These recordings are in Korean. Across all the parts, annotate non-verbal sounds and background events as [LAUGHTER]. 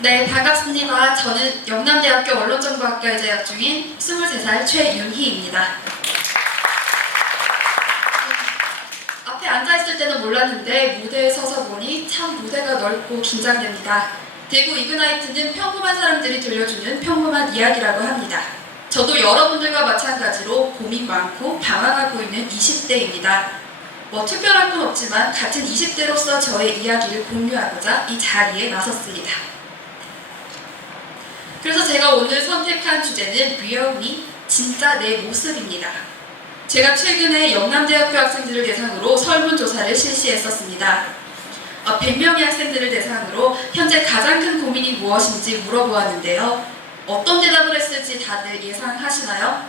네, 반갑습니다. 저는 영남대학교 언론정보학과에 재학 중인 23살 최윤희입니다. 앞에 앉아있을 때는 몰랐는데 무대에 서서 보니 참 무대가 넓고 긴장됩니다. 대구 이그나이트는 평범한 사람들이 들려주는 평범한 이야기라고 합니다. 저도 여러분들과 마찬가지로 고민 많고 방황하고 있는 20대입니다. 뭐 특별한 건 없지만 같은 20대로서 저의 이야기를 공유하고자 이 자리에 나섰습니다. 그래서 제가 오늘 선택한 주제는 Real Me, 진짜 내 모습입니다. 제가 최근에 영남대학교 학생들을 대상으로 설문조사를 실시했었습니다. 어, 100명의 학생들을 대상으로 현재 가장 큰 고민이 무엇인지 물어보았는데요. 어떤 대답을 했을지 다들 예상하시나요?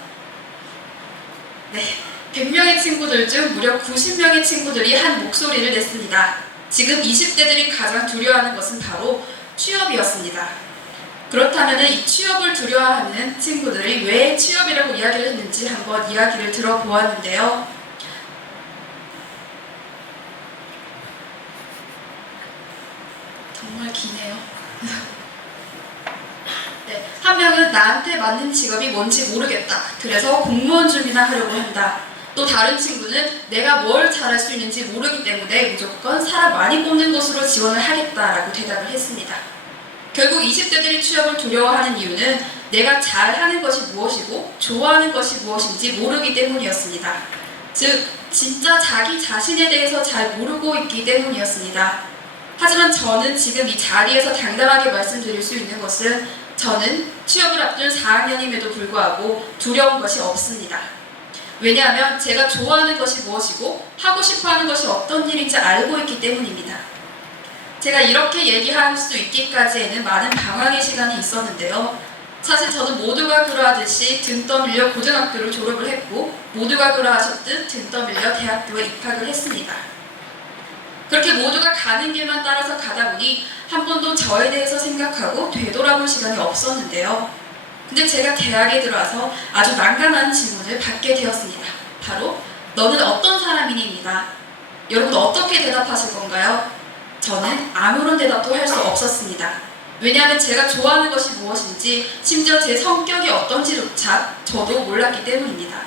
네, 100명의 친구들 중 무려 90명의 친구들이 한 목소리를 냈습니다. 지금 20대들이 가장 두려워하는 것은 바로 취업이었습니다. 그렇다면 이 취업을 두려워하는 친구들이 왜 취업이라고 이야기를 했는지 한번 이야기를 들어보았는데요. 정말 기네요. [LAUGHS] 네, 한 명은 나한테 맞는 직업이 뭔지 모르겠다. 그래서 공무원 준비나 하려고 한다. 또 다른 친구는 내가 뭘 잘할 수 있는지 모르기 때문에 무조건 사람 많이 뽑는 곳으로 지원을 하겠다라고 대답을 했습니다. 결국 20대들이 취업을 두려워하는 이유는 내가 잘하는 것이 무엇이고 좋아하는 것이 무엇인지 모르기 때문이었습니다. 즉, 진짜 자기 자신에 대해서 잘 모르고 있기 때문이었습니다. 하지만 저는 지금 이 자리에서 당당하게 말씀드릴 수 있는 것은 저는 취업을 앞둔 4학년임에도 불구하고 두려운 것이 없습니다. 왜냐하면 제가 좋아하는 것이 무엇이고 하고 싶어 하는 것이 어떤 일인지 알고 있기 때문입니다. 제가 이렇게 얘기할 수 있기까지에는 많은 방황의 시간이 있었는데요. 사실 저는 모두가 그러하듯이 등 떠밀려 고등학교를 졸업을 했고 모두가 그러하셨듯 등 떠밀려 대학교에 입학을 했습니다. 그렇게 모두가 가는 길만 따라서 가다 보니 한 번도 저에 대해서 생각하고 되돌아볼 시간이 없었는데요. 근데 제가 대학에 들어와서 아주 난감한 질문을 받게 되었습니다. 바로 너는 어떤 사람이니입니다. 여러분 어떻게 대답하실 건가요? 저는 아무런 대답도 할 수 없었습니다. 왜냐하면 제가 좋아하는 것이 무엇인지 심지어 제 성격이 어떤지조차 저도 몰랐기 때문입니다.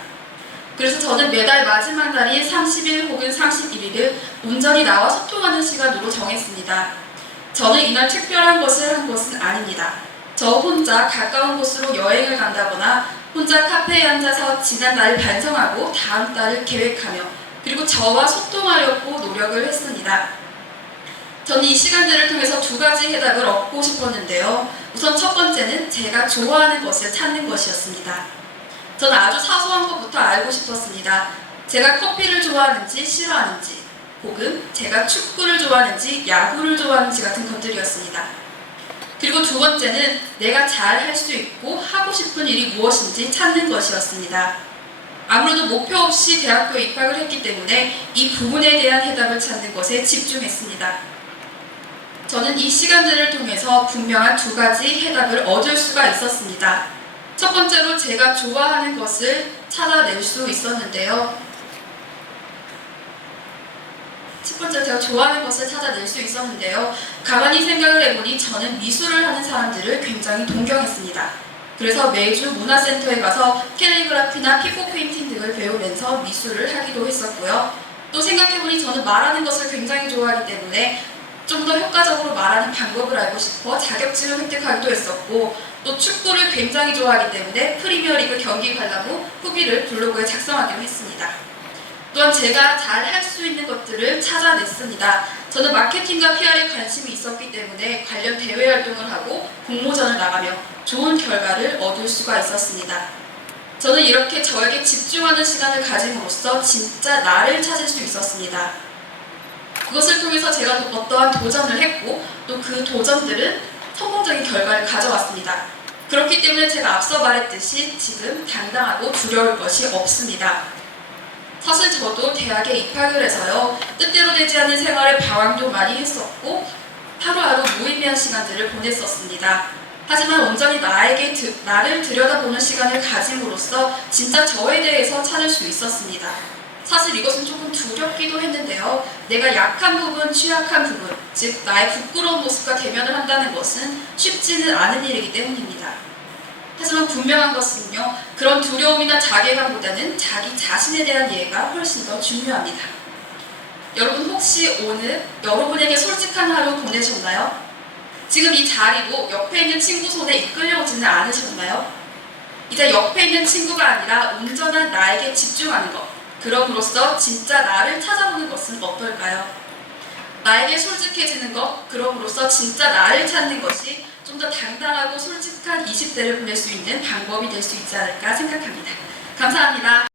그래서 저는 매달 마지막 날인 30일 혹은 31일을 온전히 나와 소통하는 시간으로 정했습니다. 저는 이날 특별한 것을 한 것은 아닙니다. 저 혼자 가까운 곳으로 여행을 간다거나 혼자 카페에 앉아서 지난 날을 반성하고 다음 달을 계획하며 그리고 저와 소통하려고 노력을 했습니다. 저는 이 시간들을 통해서 두 가지 해답을 얻고 싶었는데요. 우선 첫 번째는 제가 좋아하는 것을 찾는 것이었습니다. 저는 아주 사소한 것부터 알고 싶었습니다. 제가 커피를 좋아하는지 싫어하는지, 혹은 제가 축구를 좋아하는지 야구를 좋아하는지 같은 것들이었습니다. 그리고 두 번째는 내가 잘 할 수 있고 하고 싶은 일이 무엇인지 찾는 것이었습니다. 아무래도 목표 없이 대학교에 입학을 했기 때문에 이 부분에 대한 해답을 찾는 것에 집중했습니다. 저는 이 시간들을 통해서 분명한 두 가지 해답을 얻을 수가 있었습니다. 첫 번째로 제가 좋아하는 것을 찾아낼 수 있었는데요. 첫 번째로 제가 좋아하는 것을 찾아낼 수 있었는데요. 가만히 생각을 해보니 저는 미술을 하는 사람들을 굉장히 동경했습니다. 그래서 매주 문화센터에 가서 캘리그라피나 피코 페인팅 등을 배우면서 미술을 하기도 했었고요. 또 생각해보니 저는 말하는 것을 굉장히 좋아하기 때문에 좀 더 효과적으로 말하는 방법을 알고 싶어 자격증을 획득하기도 했었고 또 축구를 굉장히 좋아하기 때문에 프리미어리그 경기 관람 후 후기를 블로그에 작성하기로 했습니다. 또한 제가 잘 할 수 있는 것들을 찾아냈습니다. 저는 마케팅과 PR에 관심이 있었기 때문에 관련 대외 활동을 하고 공모전을 나가며 좋은 결과를 얻을 수가 있었습니다. 저는 이렇게 저에게 집중하는 시간을 가짐으로써 진짜 나를 찾을 수 있었습니다. 그것을 통해서 제가 어떠한 도전을 했고 또 그 도전들은 성공적인 결과를 가져왔습니다. 그렇기 때문에 제가 앞서 말했듯이 지금 당당하고 두려울 것이 없습니다. 사실 저도 대학에 입학을 해서요 뜻대로 되지 않는 생활에 방황도 많이 했었고 하루하루 무의미한 시간들을 보냈었습니다. 하지만 온전히 나에게 드- 나를 들여다보는 시간을 가짐으로써 진짜 저에 대해서 찾을 수 있었습니다. 사실 이것은 조금 두렵기도 했는데요. 내가 약한 부분, 취약한 부분, 즉 나의 부끄러운 모습과 대면을 한다는 것은 쉽지는 않은 일이기 때문입니다. 하지만 분명한 것은요, 그런 두려움이나 자괴감보다는 자기 자신에 대한 이해가 훨씬 더 중요합니다. 여러분 혹시 오늘 여러분에게 솔직한 하루 보내셨나요? 지금 이 자리도 옆에 있는 친구 손에 이끌려오지는 않으셨나요? 이제 옆에 있는 친구가 아니라 온전한 나에게 집중하는 것, 그럼으로써 진짜 나를 찾아보는 것은 어떨까요? 나에게 솔직해지는 것, 그럼으로써 진짜 나를 찾는 것이 좀 더 당당하고 솔직한 20대를 보낼 수 있는 방법이 될 수 있지 않을까 생각합니다. 감사합니다.